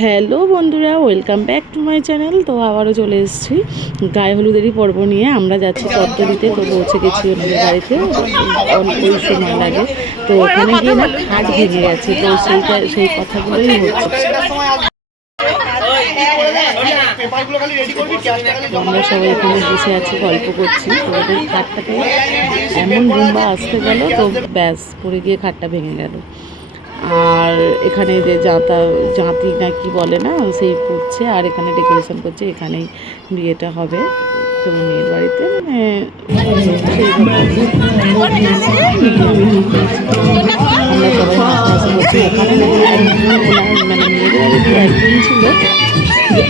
Hello বন্ধুরা, welcome back to my channel. তো আবারও চলে এসেছি গায়ে হলুদেরই পর্ব নিয়ে। আমরা যাচ্ছি পদ্মদিতে তো পৌঁছে গেছি ওনাদের বাড়িতে। অল্প সময় লাগে। তো ওখানে গিয়ে না খাট ভেঙে গেছে। তো সেইটা সেই কথাগুলোই হচ্ছে। আমরা সবাই এখানে বসে আছি, গল্প করছি। তো ওদের খাটটাতে এমন রুম্বা আসতে গেল, তো ব্যাস, পড়ে গিয়ে খাটটা ভেঙে গেল। আর এখানে যে জাঁতা জাঁতি না কি বলে না সেই পড়ছে আর এখানে ডেকোরেশন করছে এখানেই বিয়েটা হবে। তো মেয়ের বাড়িতে মানে আমরা সবাই মানে মেয়ের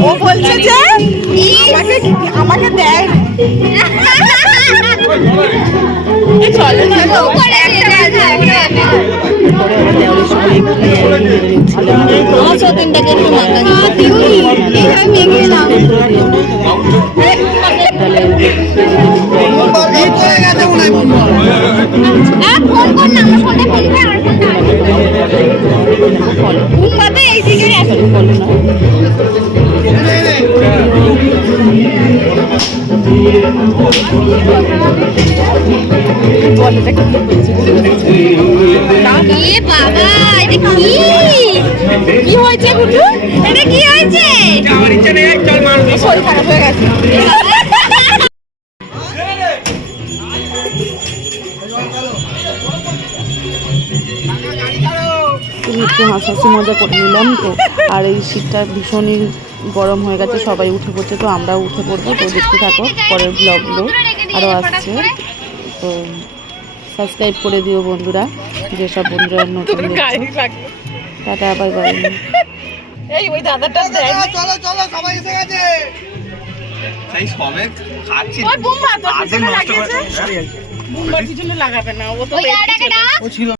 ও বলছে যে আমাকে আমাকে দেয় বাবা এটা কি? কি হয়েছে গুটু এটা কি হয়েছে? শরীর খারাপ হয়ে গেছে। একটু হাসাহাসি মজা করে নিলাম তো। আর এই শীতটা ভীষণই গরম হয়ে গেছে সবাই উঠে পড়ছে তো আমরাও উঠে পড়ব তো দেখতে থাকো পরের ব্লগগুলো আরও আসছে। তো সাবস্ক্রাইব করে দিও বন্ধুরা যেসব বন্ধুরা নতুন। টাটা বাই বাই এই ওই দাদাটা চলো চলো সবাই এসে গেছে। সেই সবে খাচ্ছি। ওই বুম্বা তোর নষ্ট করে বুম্বার পিছনে লাগাবে না ও তো ও ছিল।